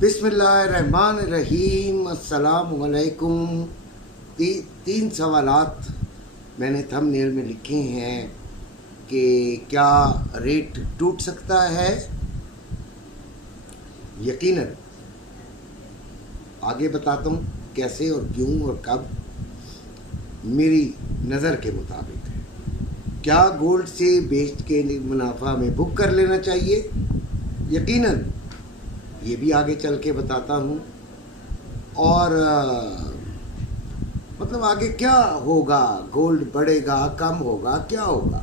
बिस्मिल्लाहिर्रहमानिर्रहीम। अस्सलामुअलैकुम। तीन सवालात मैंने थंबनेल में लिखे हैं कि क्या रेट टूट सकता है? यकीनन आगे बताता हूँ कैसे और क्यों और कब। मेरी नज़र के मुताबिक क्या गोल्ड से बेच के मुनाफा में बुक कर लेना चाहिए? यकीनन ये भी आगे चल के बताता हूँ। और मतलब आगे क्या होगा, गोल्ड बढ़ेगा, कम होगा, क्या होगा।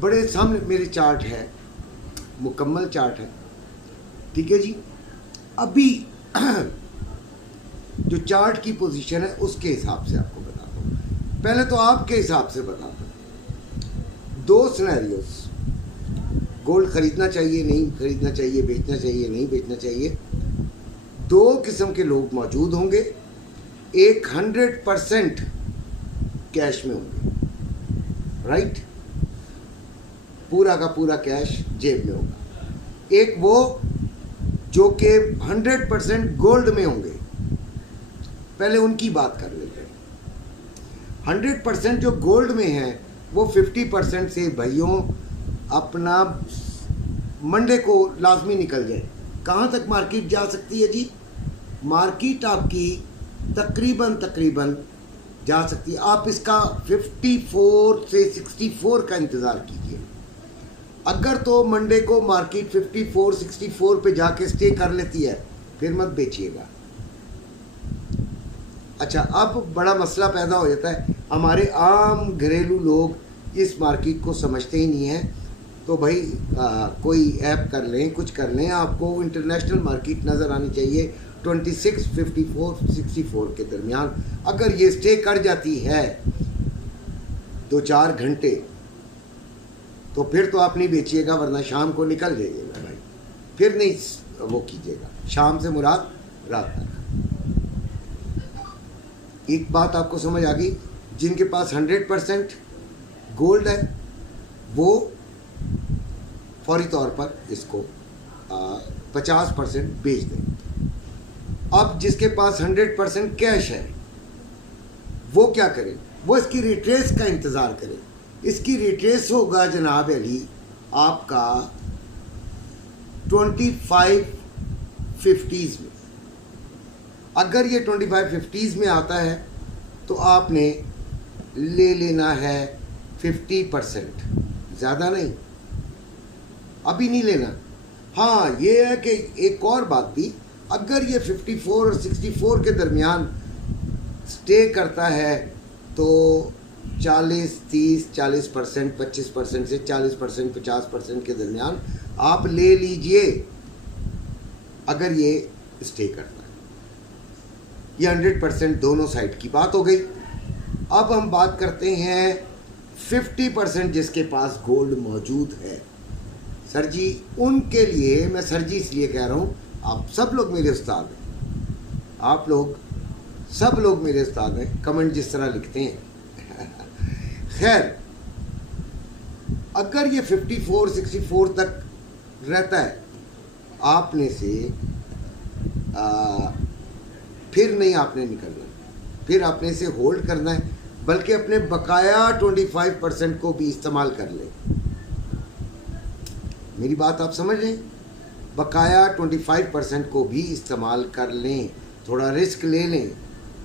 बड़े सामने मेरे चार्ट है, मुकम्मल चार्ट है, ठीक है जी। अभी जो चार्ट की पोजीशन है उसके हिसाब से आपको बताता हूँ। पहले तो आपके हिसाब से बताता हूँ। दो सिनेरियोस, गोल्ड खरीदना चाहिए, नहीं खरीदना चाहिए, बेचना चाहिए, नहीं बेचना चाहिए। दो किस्म के लोग मौजूद होंगे। एक 100% कैश में होंगे, राइट, पूरा का पूरा कैश जेब में होगा। एक वो जो कि 100% गोल्ड में होंगे। पहले उनकी बात कर लेते हैं। 100% जो गोल्ड में है वो 50% से भाइयों अपना मंडे को लाजमी निकल जाए। कहाँ तक मार्केट जा सकती है जी? मार्केट आपकी तकरीबन जा सकती है। आप इसका 54 से 64 का इंतज़ार कीजिए। अगर तो मंडे को मार्केट 54 64 पे जाके स्टे कर लेती है फिर मत बेचिएगा। अच्छा, अब बड़ा मसला पैदा हो जाता है। हमारे आम घरेलू लोग इस मार्केट को समझते ही नहीं है। तो भाई कोई ऐप कर लें, कुछ कर लें, आपको इंटरनेशनल मार्केट नज़र आनी चाहिए 26, 54, 64 के दरमियान। अगर ये स्टे कर जाती है 2-4 घंटे तो फिर तो आप नहीं बेचिएगा, वरना शाम को निकल जाइएगा भाई। फिर नहीं वो कीजिएगा। शाम से मुराद रात तक। एक बात आपको समझ आ गई? जिनके पास 100% गोल्ड है वो फौरी तौर पर इसको 50% बेच दें। अब जिसके पास 100% कैश है वो क्या करे? वो इसकी रिट्रेस का इंतज़ार करे। इसकी रिट्रेस होगा जनाब अली आपका 2550s में। अगर ये 2550s में आता है तो आपने ले लेना है 50%, ज़्यादा नहीं, अभी नहीं लेना। हाँ, ये है कि एक और बात भी, अगर ये 54 और 64 के दरमियान स्टे करता है तो 40, 30, 40%, 25% से 40%, 50% के दरमियान आप ले लीजिए अगर ये स्टे करता है। ये 100% दोनों साइड की बात हो गई। अब हम बात करते हैं 50% जिसके पास गोल्ड मौजूद है। सर जी, उनके लिए मैं सर जी इसलिए कह रहा हूँ, आप सब लोग मेरे उस्ताद हैं, आप लोग सब लोग मेरे उस्ताद हैं, कमेंट जिस तरह लिखते हैं। खैर, अगर ये 54 64 तक रहता है आपने से फिर नहीं आपने निकलना, फिर आपने से होल्ड करना है, बल्कि अपने बकाया 25% को भी इस्तेमाल कर लें। मेरी बात आप समझ लें, बकाया 25% को भी इस्तेमाल कर लें, थोड़ा रिस्क ले लें,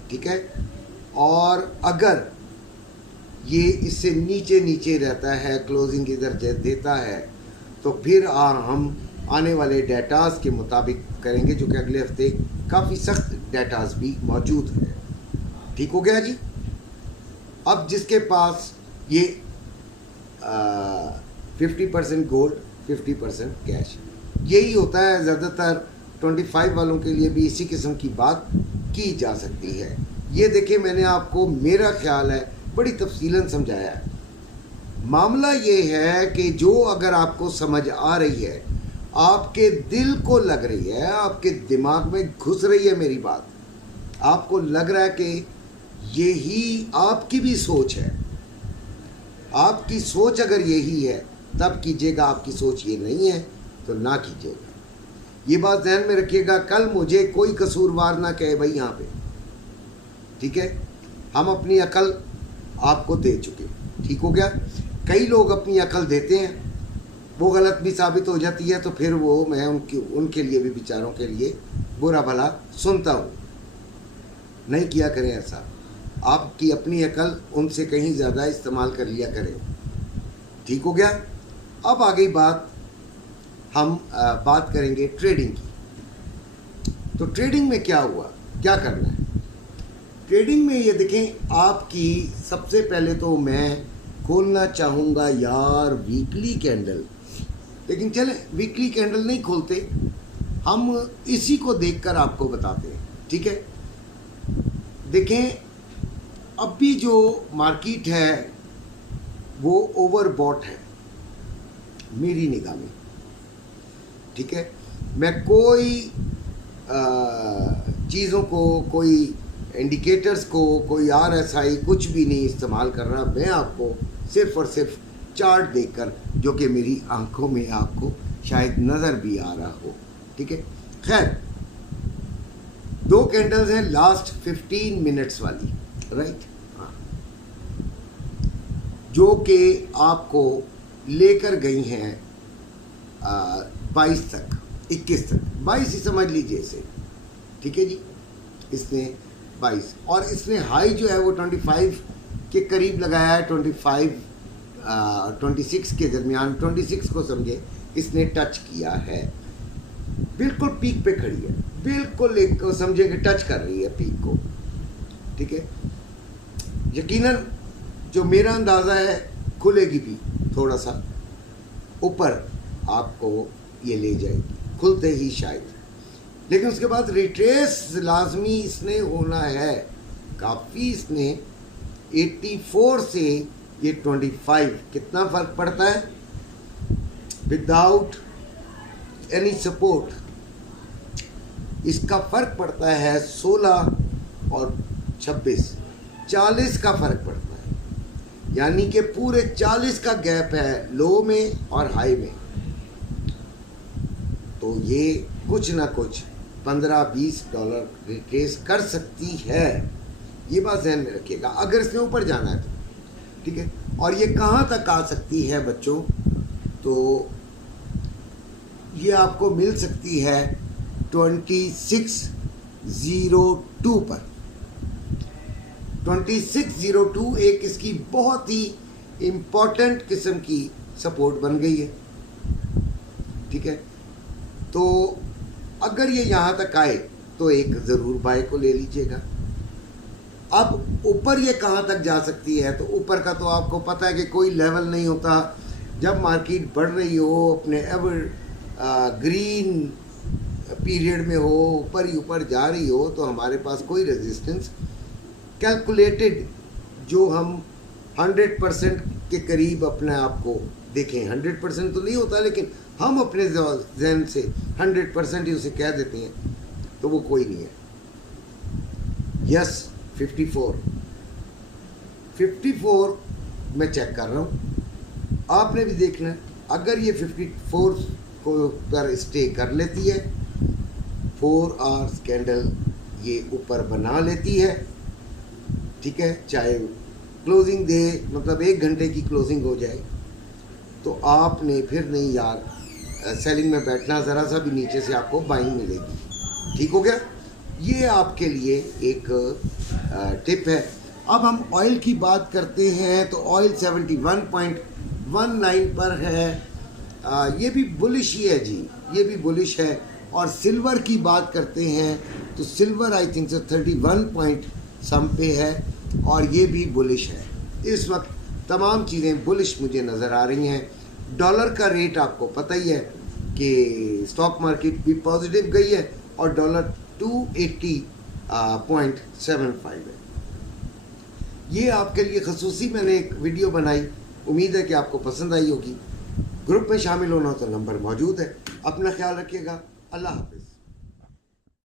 ठीक है। और अगर ये इससे नीचे नीचे रहता है, क्लोजिंग इधर देता है, तो फिर हम आने वाले डेटास के मुताबिक करेंगे, जो कि अगले हफ्ते काफ़ी सख्त डेटास भी मौजूद है। ठीक हो गया जी। अब जिसके पास ये 50% गोल्ड, 50% कैश, यही होता है ज़्यादातर 25 वालों के लिए भी इसी किस्म की बात की जा सकती है। ये देखिए, मैंने आपको, मेरा ख्याल है, बड़ी तफसीलन समझाया है। मामला ये है कि जो अगर आपको समझ आ रही है, आपके दिल को लग रही है, आपके दिमाग में घुस रही है मेरी बात, आपको लग रहा है कि यही आपकी भी सोच है, आपकी सोच अगर यही है तब कीजिएगा, आपकी सोच ये नहीं है तो ना कीजिएगा। ये बात ध्यान में रखिएगा, कल मुझे कोई कसूरवार ना कहे भाई यहाँ पे, ठीक है। हम अपनी अकल आपको दे चुके, ठीक हो गया। कई लोग अपनी अकल देते हैं, वो गलत भी साबित हो जाती है, तो फिर वो मैं उनके लिए भी, बेचारों के लिए बुरा भला सुनता हूँ। नहीं किया करें ऐसा, आपकी अपनी अकल उनसे कहीं ज़्यादा इस्तेमाल कर लिया करें, ठीक हो गया। अब आ गई बात, हम बात करेंगे ट्रेडिंग की। तो ट्रेडिंग में क्या हुआ, क्या करना है ट्रेडिंग में, ये देखें आपकी, सबसे पहले तो मैं खोलना चाहूँगा यार वीकली कैंडल, लेकिन चलें वीकली कैंडल नहीं खोलते, हम इसी को देखकर आपको बताते हैं, ठीक है। देखें अभी जो मार्केट है वो ओवरबॉट है मेरी निगाह में, ठीक है। मैं कोई चीज़ों को, कोई इंडिकेटर्स को, कोई RSI कुछ भी नहीं इस्तेमाल कर रहा, मैं आपको सिर्फ और सिर्फ चार्ट देखकर, जो कि मेरी आंखों में आपको शायद नज़र भी आ रहा हो, ठीक है। खैर, 2 कैंडल्स हैं लास्ट 15 मिनट्स वाली, राइट, हाँ, जो कि आपको लेकर गई हैं 22 तक, 21 तक, 22 ही समझ लीजिए इसे, ठीक है जी। इसने 22 और इसने हाई जो है वो 25 के करीब लगाया है, 26 के दरमियान, 26 को समझे इसने टच किया है, बिल्कुल पीक पे खड़ी है, बिल्कुल एक समझे कि टच कर रही है पीक को, ठीक है। यकीनन जो मेरा अंदाज़ा है खुलेगी भी थोड़ा सा ऊपर, आपको ये ले जाएगी खुलते ही शायद, लेकिन उसके बाद रिट्रेस लाजमी इसने होना है काफ़ी। इसने 84 से ये 25 कितना फ़र्क पड़ता है विदाउट एनी सपोर्ट, इसका फ़र्क पड़ता है 16 और 26, 40 का फ़र्क पड़ता है, यानी कि पूरे 40 का गैप है लो में और हाई में। तो ये कुछ ना कुछ $15-20 रिट्रेस कर सकती है, ये बात ध्यान में रखिएगा अगर इसने ऊपर जाना है तो, ठीक है। और ये कहाँ तक आ सकती है बच्चों, तो ये आपको मिल सकती है 2602 पर। 2602 एक इसकी बहुत ही इम्पोर्टेंट किस्म की सपोर्ट बन गई है, ठीक है। तो अगर ये यहाँ तक आए तो एक ज़रूर बाय को ले लीजिएगा। अब ऊपर ये कहाँ तक जा सकती है, तो ऊपर का तो आपको पता है कि कोई लेवल नहीं होता, जब मार्केट बढ़ रही हो, अपने एवर ग्रीन पीरियड में हो, ऊपर ही ऊपर जा रही हो, तो हमारे पास कोई रेजिस्टेंस कैलकुलेटेड, जो हम 100% के करीब अपने आप को देखें, 100% तो नहीं होता, लेकिन हम अपने जहन से 100% ही उसे कह देते हैं, तो वो कोई नहीं है। यस 54 मैं चेक कर रहा हूँ, आपने भी देखना है। अगर ये 54 को पर स्टे कर लेती है, 4 आवर्स कैंडल ये ऊपर बना लेती है, ठीक है, चाहे क्लोजिंग दे, मतलब 1 घंटे की क्लोजिंग हो जाए, तो आपने फिर नहीं यार सेलिंग में बैठना, ज़रा सा भी नीचे से आपको बाइंग मिलेगी, ठीक हो गया। ये आपके लिए एक टिप है। अब हम ऑयल की बात करते हैं, तो ऑयल 71.19 पर है, ये भी बुलिश ही है जी, ये भी बुलिश है। और सिल्वर की बात करते हैं तो सिल्वर आई थिंक से 31 पॉइंट सम पे है, और ये भी बुलिश है। इस वक्त तमाम चीज़ें बुलिश मुझे नज़र आ रही हैं। डॉलर का रेट आपको पता ही है कि स्टॉक मार्केट भी पॉजिटिव गई है, और डॉलर 280.75 है। ये आपके लिए खसूसी मैंने एक वीडियो बनाई, उम्मीद है कि आपको पसंद आई होगी। ग्रुप में शामिल होना तो नंबर मौजूद है। अपना ख्याल रखिएगा, अल्लाह हाफिज़।